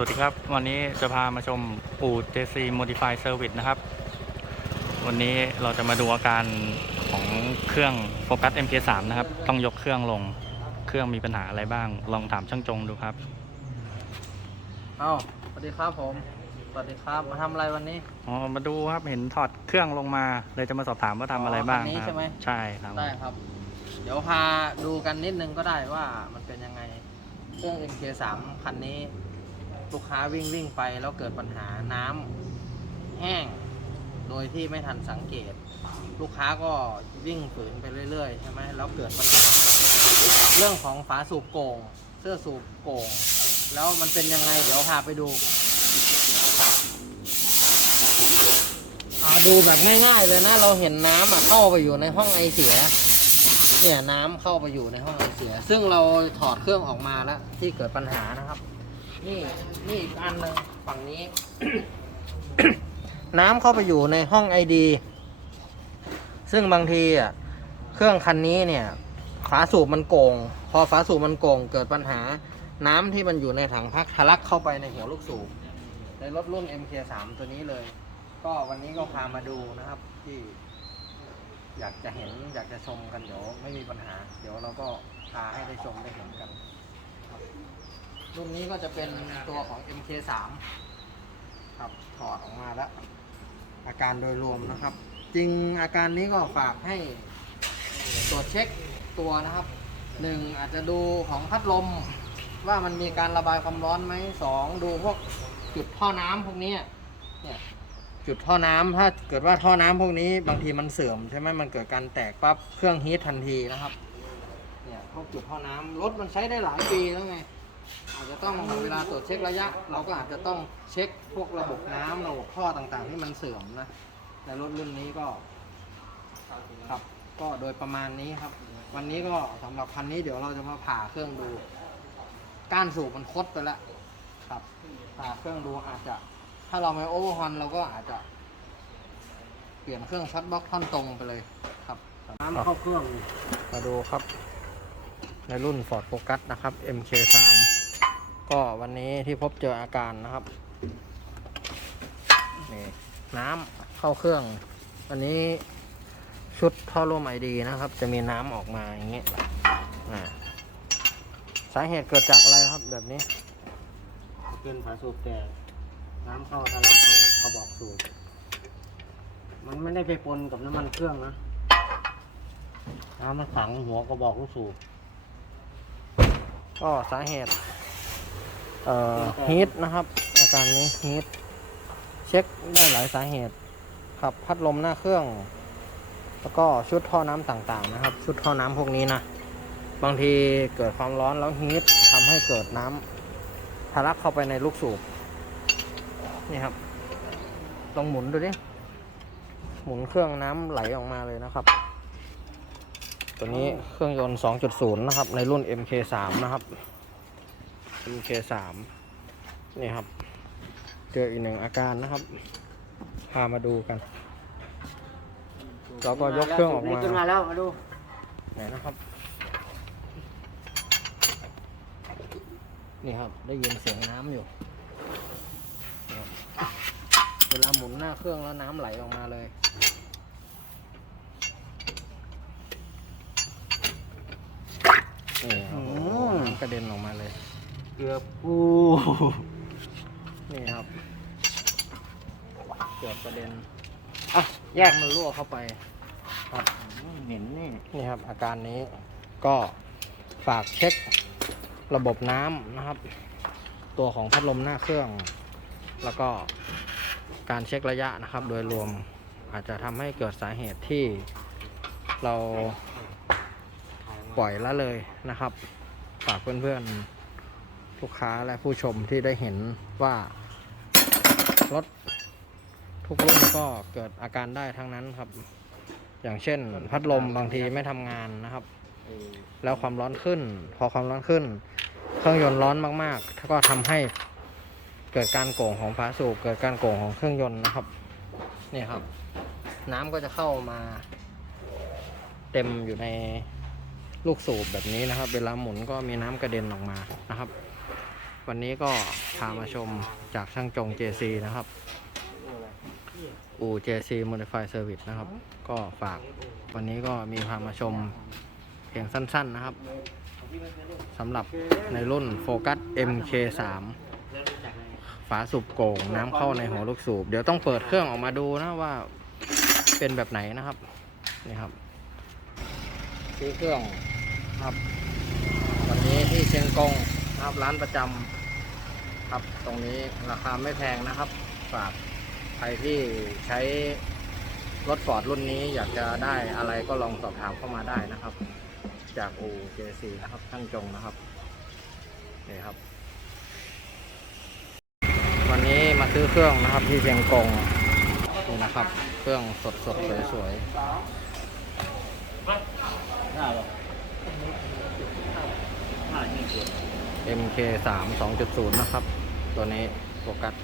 สวัสดีครับ วันนี้จะพามาชมอู่ JC Modify Service นะครับ วันนี้เราจะมาดูอาการของเครื่อง Focus MK3 นะครับ ต้องยกเครื่องลง เครื่องมีปัญหาอะไรบ้าง ลองถามช่างจงดูครับ เอ้าสวัสดีครับผม สวัสดีครับมาทำอะไรวันนี้ อ๋อ มาดูครับ เห็นถอดเครื่องลงมา เลยจะมาสอบถามว่าทำอะไรบ้างอ๋อคันนี้ครัใช่ไหม ใช่ครับ ได้ครับ เดี๋ยวพาดูกันนิดนึงก็ได้ว่ามันเป็นยังไง เครื่อง MK3 คันนี้ ลูกค้าวิ่งวิ่งไปแล้วเกิดปัญหาน้ำแห้ง โดยที่ไม่ทันสังเกต ลูกค้าก็วิ่งฝืนไปเรื่อยๆใช่ไหมแล้วเกิดปัญหาเรื่องของฝาสูบโก่งเสื้อสูบโก่งแล้วมันเป็นยังไงเดี๋ยวพาไปดูดูแบบง่ายๆเลยนะเราเห็นน้ำอะเข้าไปอยู่ในห้องไอเสีย เนี่ยน้ำเข้าไปอยู่ในห้องไอเสีย ซึ่งเราถอดเครื่องออกมาแล้วที่เกิดปัญหานะครับ นี่นี่อีกอันหนึ่งฝั่งนี้ น้ำเข้าไปอยู่ในห้องไอดีซึ่งบางทีอะเครื่องคันนี้เนี่ยฝาสูบมันโกง พอฝาสูบมันโกงเกิดปัญหา น้ำที่มันอยู่ในถังพักทะลักเข้าไปในหัวลูกสูบในรถรุ่น MK3 ตัวนี้เลย ก็วันนี้ก็พามาดูนะครับที่อยากจะเห็นอยากจะชมกันเดี๋ยวไม่มีปัญหา เดี๋ยวเราก็พาให้ได้ชมได้เห็นกันค รุ่นนี้ก็จะเป็นตัวของ MK3 ครับถอดออกมาแล้ว อาการโดยรวมนะครับ จริงอาการนี้ก็ฝากให้ตรวจเช็คตัวนะครับหนึ่งอาจจะดูของพัดลมว่ามันมีการระบายความร้อนไหมสองดูพวกจุดท่อน้ำพวกนี้เนี่ยจุดท่อน้ำถ้าเกิดว่าท่อน้ำพวกนี้บางทีมันเสื่อมใช่ไหมมันเกิดการแตกปั๊บเครื่องฮีททันทีนะครับเนี่ยพวกจุดท่อน้ำรถมันใช้ได้หลายปีแล้วไง อาจจะต้องเวลาตรวจเช็คระยะ เราก็อาจจะต้องเช็คพวกระบบน้ำระบบท่อต่างๆ ที่มันเสื่อมนะในรถรุ่นนี้ก็ครับ ก็โดยประมาณนี้ครับ วันนี้ก็สำหรับคันนี้เดี๋ยวเราจะมาผ่าเครื่องดูก้านสูบมันคดไปแล้วครับผ่าเครื่องดูอาจจะ ถ้าเราไม่โอเวอร์ฮอนเราก็อาจจะ เปลี่ยนเครื่องช็อตบล็อกท่อนตรงไปเลยครับน้ำเข้าเครื่องมาดูครับ ในรุ่น Ford Focus นะครับ MK3 ก็วันนี้ที่พบเจออาการนะครับนี่น้ำเข้าเครื่องวันนี้ชุดท่อร่วมไอดีนะครับ จะมีน้ำออกมาอย่างนี้อ่าสาเหตุเกิดจากอะไรครับแบบนี้เป็นฝาสูบแต่น้ำเข้าทะลักเข้ากระบอกสูบมันไม่ได้ไปปนกับน้ำมันเครื่องนะน้ำมันขังหัวกระบอกลูกสูบก็สาเหตุเอ่อ ฮีทนะครับ อาการนี้ฮีทเช็คได้หลายสาเหตุครับพัดลมหน้าเครื่อง แล้วก็ชุดท่อน้ำต่างๆนะครับ ชุดท่อน้ำพวกนี้นะบางทีเกิดความร้อนแล้วฮีททำให้เกิดน้ำทะลักเข้าไปในลูกสูบนี่ครับลองหมุนดูดิหมุนเครื่องน้ำไหลออกมาเลยนะครับ ตัวนี้เครื่องยนต์ 2.0 นะครับ ในรุ่น MK3 นะครับ MK3 นี่ครับ เจออีกหนึ่งอาการนะครับ พามาดูกัน เราก็ยกเครื่องออกมา ขึ้นมาแล้วมาดู ไหนนะครับ นี่ครับ ได้ยินเสียงน้ำอยู่นี่ครับเวลาหมุนหน้าเครื่องแล้วน้ำไหลออกมาเลยนี่ครับโอ้โหน้ำกระเด็นออกมาเลย เกือบกูนี่ครับ เกือบกระเด็นอะแยกมันรั่วเข้าไปครับเห็นนี่นี่ครับ อาการนี้ก็ฝากเช็คระบบน้ำนะครับ ตัวของพัดลมหน้าเครื่อง แล้วก็การเช็คระยะนะครับ โดยรวมอาจจะทำให้เกิดสาเหตุที่เราปล่อยละเลยนะครับ ฝากเพื่อนๆ ลูกค้าและผู้ชมที่ได้เห็นว่ารถทุกรุ่นก็เกิดอาการได้ทั้งนั้นครับ อย่างเช่น พัดลมบางทีไม่ทำงานนะครับ แล้วความร้อนขึ้น พอความร้อนขึ้น เครื่องยนต์ร้อนมากๆก็ทำให้เกิดการโก่งของฝาสูบเกิดการโก่งของเครื่องยนต์นะครับนี่ครับ น้ำก็จะเข้ามา เต็มอยู่ในลูกสูบแบบนี้นะครับ เวลาหมุนก็มีน้ำกระเด็นออกมานะครับ วันนี้ก็พามาชมจากช่างจง JC นะครับ อู่ JC Modify Service นะครับ ก็ฝากวันนี้ก็มีพามาชมเพียงสั้นๆนะครับสำหรับในรุ่นโฟกัส MK3 ฝาสูบโก่งน้ำเข้าในหัวลูกสูบ เดี๋ยวต้องเปิดเครื่องออกมาดูนะว่าเป็นแบบไหนนะครับนี่ครับซื้อเครื่องครับ วันนี้ที่เชียงกงนะครับร้านประจำ ครับ ตรงนี้ราคาไม่แพงนะครับฝากใครที่ใช้รถฟอร์ดรุ่นนี้อยากจะได้อะไรก็ลองสอบถามเข้ามาได้นะครับ จากอู JC นะครับช่างจงนะครับนี่ครับ วันนี้มาซื้อเครื่องนะครับที่เชียงกงนี่นะครับ เครื่องสดสดๆสวยๆ MK 3 2.0 นะครับ ตัวนี้โฟกัส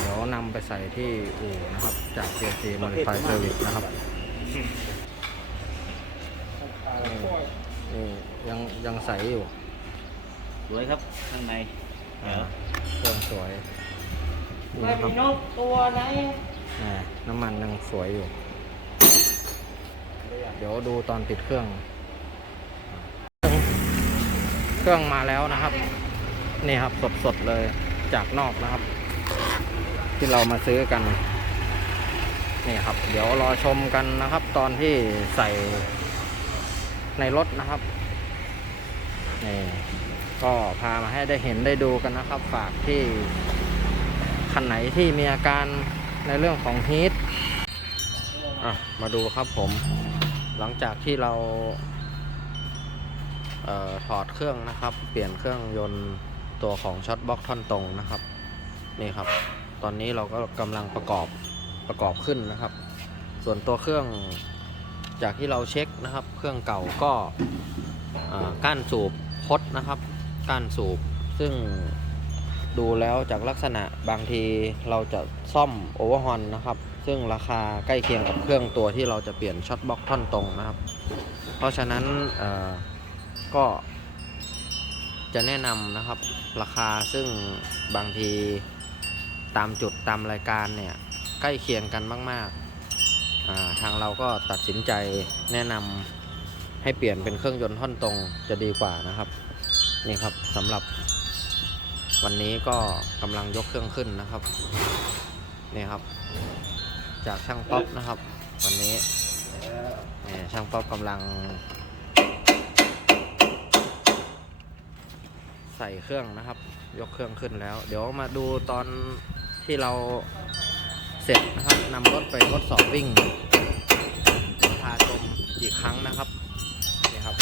เดี๋ยวนำไปใส่ที่อู่นะครับ จาก JC Modify Service นะครับนี่นี่ยังยังใสอยู่ สวยครับข้างในอ่าเครื่องสวยนี่ไม่นะคมีรับนกตัวไหนอ่าน้ำมันยังสวยอยู่ เดี๋ยวดูตอนติดเครื่อง เครื่องมาแล้วนะครับ นี่ครับสดๆเลยจากนอกนะครับ ที่เรามาซื้อกัน นี่ครับ เดี๋ยวรอชมกันนะครับ ตอนที่ใส่ในรถนะครับนี่ก็พามาให้ได้เห็นได้ดูกันนะครับ ฝากที่คันไหนที่มีอาการในเรื่องของฮีทอะมาดูครับผม หลังจากที่เรา ออถอดเครื่องนะครับ เปลี่ยนเครื่องยนต์ตัวของช็อตบล็อกท่อนตรงนะครับ นี่ครับ ตอนนี้เราก็กำลังประกอบประกอบขึ้นนะครับ ส่วนตัวเครื่องจากที่เราเช็คนะครับ เครื่องเก่าก็ก้านสูบคดนะครับ ก้านสูบ ซึ่งดูแล้วจากลักษณะบางทีเราจะซ่อมโอเวอร์ฮอนนะครับ ซึ่งราคาใกล้เคียงกับเครื่องตัวที่เราจะเปลี่ยนช็อตบล็อกท่อนตรงนะครับ เพราะฉะนั้นเอ่อ ก็จะแนะนำนะครับราคาซึ่งบางทีตามจุดตามรายการเนี่ยใกล้เคียงกันมากๆ ทางเราก็ตัดสินใจแนะนำให้เปลี่ยนเป็นเครื่องยนต์ท่อนตรงจะดีกว่านะครับ นี่ครับสำหรับวันนี้ก็กำลังยกเครื่องขึ้นนะครับนี่ครับ จากช่างป๊อปนะครับ วันนี้ช่างป๊อปกำลัง ใส่เครื่องนะครับ ยกเครื่องขึ้นแล้ว เดี๋ยวมาดูตอนที่เราเสร็จนะครับนำรถไปทดสอบวิ่งพาชมอีกครั้งนะครับนี่ครับ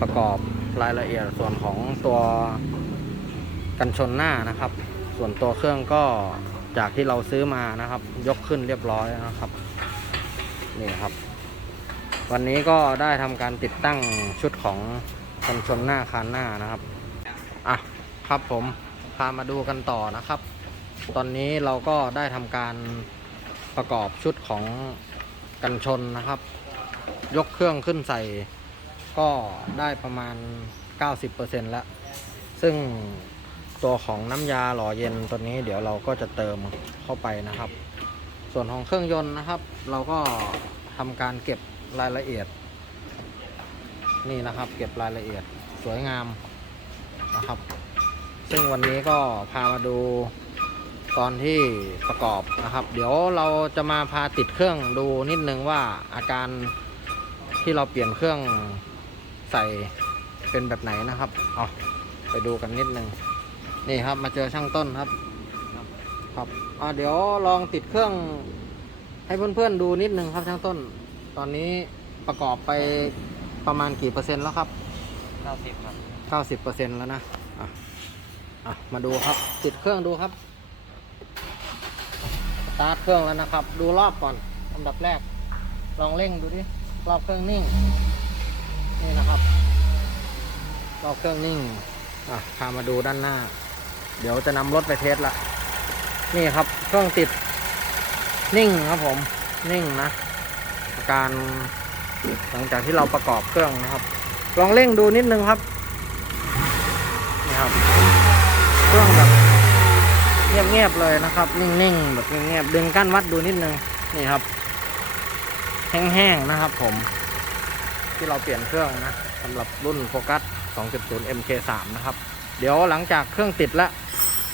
ประกอบรายละเอียดส่วนของตัวกันชนหน้านะครับ ส่วนตัวเครื่องก็จากที่เราซื้อมานะครับ ยกขึ้นเรียบร้อยนะครับนี่ครับ วันนี้ก็ได้ทำการติดตั้งชุดของ กันชนหน้าคานหน้านะครับ อะครับผมพามาดูกันต่อนะครับ ตอนนี้เราก็ได้ทำการประกอบชุดของกันชนนะครับ ยกเครื่องขึ้นใส่ ก็ได้ประมาณ 90%แล้ว ซึ่งตัวของน้ำยาหล่อเย็นตัวนี้เดี๋ยวเราก็จะเติมเข้าไปนะครับ ส่วนของเครื่องยนต์นะครับ เราก็ทำการเก็บรายละเอียด นี่นะครับ เก็บรายละเอียดสวยงามนะครับ ซึ่งวันนี้ก็พามาดูตอนที่ประกอบนะครับ เดี๋ยวเราจะมาพาติดเครื่องดูนิดนึงว่าอาการที่เราเปลี่ยนเครื่องใส่เป็นแบบไหนนะครับเอาไปดูกันนิดนึงนี่ครับมาเจอช่างต้นครับ ครับอ่าเดี๋ยวลองติดเครื่องให้เพื่อนๆดูนิดนึงครับช่างต้น ตอนนี้ประกอบไป ประมาณกี่เปอร์เซ็นต์แล้วครับ 90 ครับเก้าสิบเปอร์เซ็นต์แล้วนะอะอะมาดูครับติดเครื่องดูครับสตาร์ทเครื่องแล้วนะครับ ดูรอบก่อนอันดับแรก ลองเร่งดูดิรอบเครื่องนิ่ง นี่นะครับรอบเครื่องนิ่งอะพามาดูด้านหน้า เดี๋ยวจะนำรถไปเทสละนี่ครับเครื่องติดนิ่งครับผมนิ่งนะอาการ หลังจากที่เราประกอบเครื่องนะครับ ลองเร่งดูนิดนึงครับนี่ครับเครื่องแบบเงียบๆเลยนะครับ นิ่งๆแบบเงียบๆดึงกั้นวัดดูนิดนึงนี่ครับ แห้งๆนะครับ ผม ที่เราเปลี่ยนเครื่องนะสำหรับรุ่นโฟกัส 2.0 MK3 นะครับ เดี๋ยวหลังจากเครื่องติดแล้ว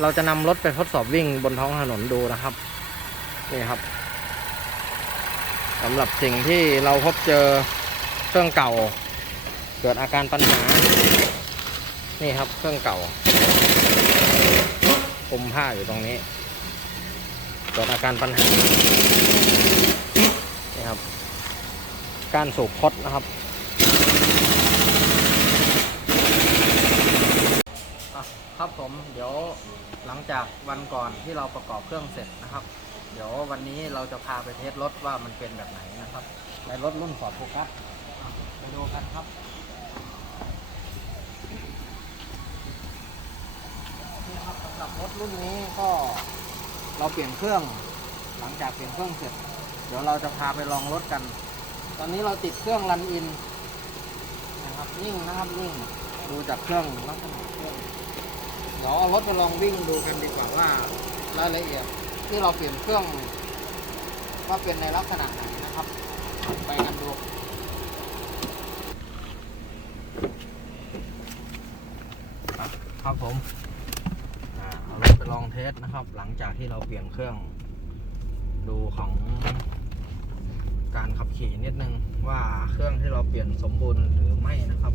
เราจะนำรถไปทดสอบวิ่งบนท้องถนนดูนะครับ นี่ครับ สำหรับสิ่งที่เราพบเจอเครื่องเก่า เกิดอาการปัญหา นี่ครับเครื่องเก่าคุมผ้าอยู่ตรงนี้ เกิดอาการปัญหา นี่ครับ การสูบพดนะครับครับผมเดี๋ยวหลังจากวันก่อนที่เราประกอบเครื่องเสร็จนะครับ เดี๋ยววันนี้เราจะพาไปเทสรถว่ามันเป็นแบบไหนนะครับในรถรุ่นฟอร์ดโฟกัสไปดูกันครับนี่ครับสำหรับรถรุ่นนี้ก็เราเปลี่ยนเครื่อง หลังจากเปลี่ยนเครื่องเสร็จ เดี๋ยวเราจะพาไปลองรถกัน ตอนนี้เราติดเครื่องรันอินนะครับนิ่งนะครับนิ่งดูจากเครื่องลักษณะเครื่องเดี๋ยวเอารถไปลองวิ่งดูกันดีกว่าว่ารายละเอียด ที่เราเปลี่ยนเครื่องว่าเป็นในลักษณะไหนนะครับ ไปกันดูครับผมเอารถไปลองเทสนะครับ หลังจากที่เราเปลี่ยนเครื่องดูของการขับขี่นิดนึงว่าเครื่องที่เราเปลี่ยนสมบูรณ์หรือไม่นะครับ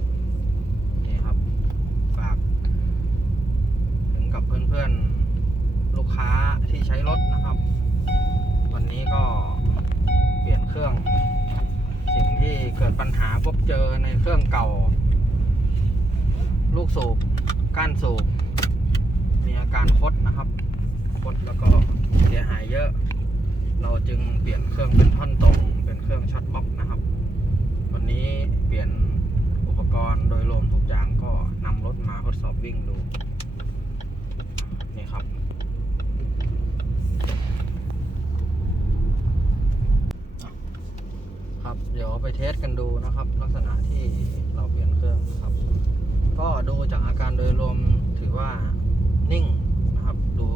นี่ครับฝาก ถึงกับเพื่อนๆ ลูกค้าที่ใช้รถนะครับ วันนี้ก็เปลี่ยนเครื่อง สิ่งที่เกิดปัญหาพบเจอในเครื่องเก่า ลูกสูบก้านสูบ มีอาการคดนะครับคดแล้วก็เสียหายเยอะ เราจึงเปลี่ยนเครื่องเป็นท่อนตรง เป็นเครื่องช็อตบล็อกนะครับ วันนี้เปลี่ยนอุปกรณ์โดยรวมทุกอย่างก็นำรถมาทดสอบวิ่งดูนี่ครับ ครับ เดี๋ยวไปเทสกันดูนะครับ ลักษณะที่เราเปลี่ยนเครื่องนะครับ ก็ดูจากอาการโดยรวมถือว่านิ่งนะครับ ดู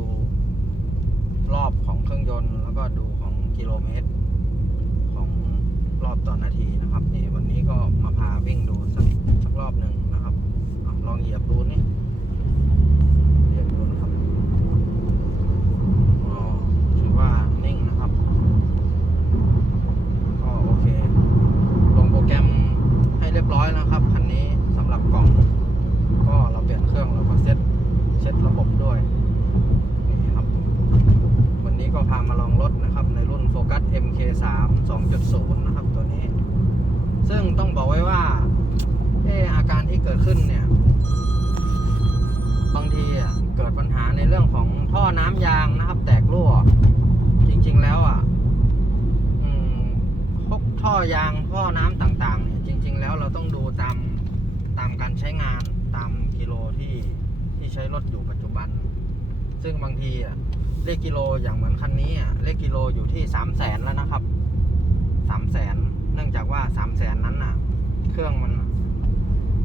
รอบของเครื่องยนต์ แล้วก็ดูของกิโลเมตร ของรอบต่อนาทีนะครับนี่วันนี้ก็มาพาวิ่งดูสักสักรอบหนึ่งนะครับลองเหยียบดูนี่เหยียบดูนะครับก็ถือว่านิ่งนะครับ ก็โอเค ลงโปรแกรมให้เรียบร้อยแล้วครับคันนี้สำหรับกล่อง ก็เราเปลี่ยนเครื่องเราก็เซ็ตเซ็ตระบบด้วยนี่ครับ วันนี้ก็พามาลองรถนะครับ ใน บัส MK3 2.0 นะครับตัวนี้ ซึ่งต้องบอกไว้ว่าเอออาการที่เกิดขึ้นเนี่ย บางทีอะเกิดปัญหาในเรื่องของท่อน้ำยางนะครับ แตกรั่ว จริง ๆ แล้วอะพวกท่อยางท่อน้ำต่างๆเนี่ยจริง ๆ แล้วเราต้องดูตามตามการใช้งานตามกิโลที่ที่ใช้รถอยู่ปัจจุบัน ซึ่งบางทีอะ เลขกิโลอย่างเหมือนคันนี้อะเลขกิโลอยู่ที่สามแสนแล้วนะครับสามแสนเนื่องจากว่าสามแสนนั้นอะ เครื่องมัน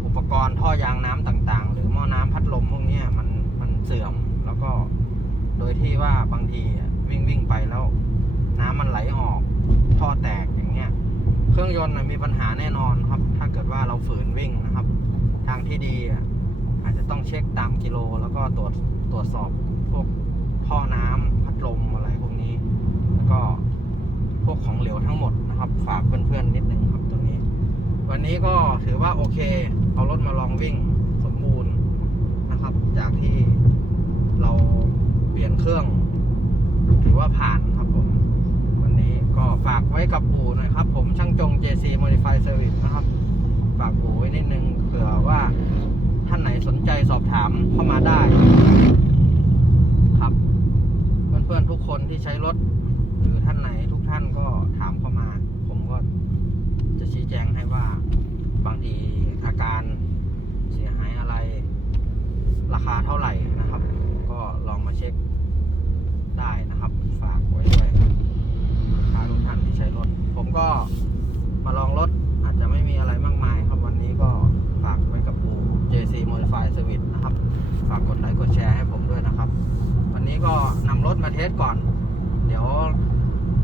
อุปกรณ์ท่อยางน้ำต่างๆ หรือหม้อน้ำพัดลมพวกนี้มันมันเสื่อมแล้วก็โดยที่ว่าบางทีวิ่งวิ่งไปแล้ว น้ำมันไหลออกท่อแตกอย่างเงี้ย เครื่องยนต์มีปัญหาแน่นอนครับ ถ้าเกิดว่าเราฝืนวิ่งนะครับ ทางที่ดีอาจจะต้องเช็คตามกิโล แล้วก็ตรวจตรวจสอบพวก ท่อน้ำพัดลมอะไรพวกนี้ แล้วก็พวกของเหลวทั้งหมดนะครับ ฝากเพื่อนๆนิดนึงครับตัวนี้ วันนี้ก็ถือว่าโอเค เอารถมาลองวิ่งสมบูรณ์นะครับ จากที่เราเปลี่ยนเครื่อง ถือว่าผ่านครับผมวันนี้ก็ฝากไว้กับอู่หนะครับ ผมช่างจง JC Modify Service นะครับ ฝากอู่ไว้นิดนึงเผื่อว่าท่านไหนสนใจสอบถามเข้ามาได้ครับ เพื่อนๆทุกคนที่ใช้รถ หรือท่านไหนทุกท่านก็ถามเข้ามา ผมก็จะชี้แจงให้ว่าบางทีอาการเสียหายอะไร ราคาเท่าไหร่นะครับ ก็ลองมาเช็คได้นะครับฝากไว้ด้วยลูกค้าทุกท่านที่ใช้รถ ผมก็มาลองรถอาจจะไม่มีอะไรมากมายครับวันนี้ก็ฝากไฟสวิตนะครับ ฝากกดไลค์กดแชร์ให้ผมด้วยนะครับ วันนี้ก็นำรถมาเทสก่อน เดี๋ยว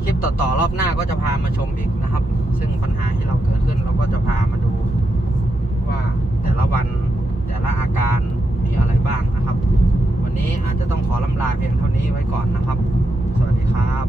คลิปต่อๆรอบหน้าก็จะพามาชมอีกนะครับ ซึ่งปัญหาที่เราเกิดขึ้นเราก็จะพามาดู ว่าแต่ละวันแต่ละอาการมีอะไรบ้างนะครับ วันนี้อาจจะต้องขอลำลาเพียงเท่านี้ไว้ก่อนนะครับ สวัสดีครับ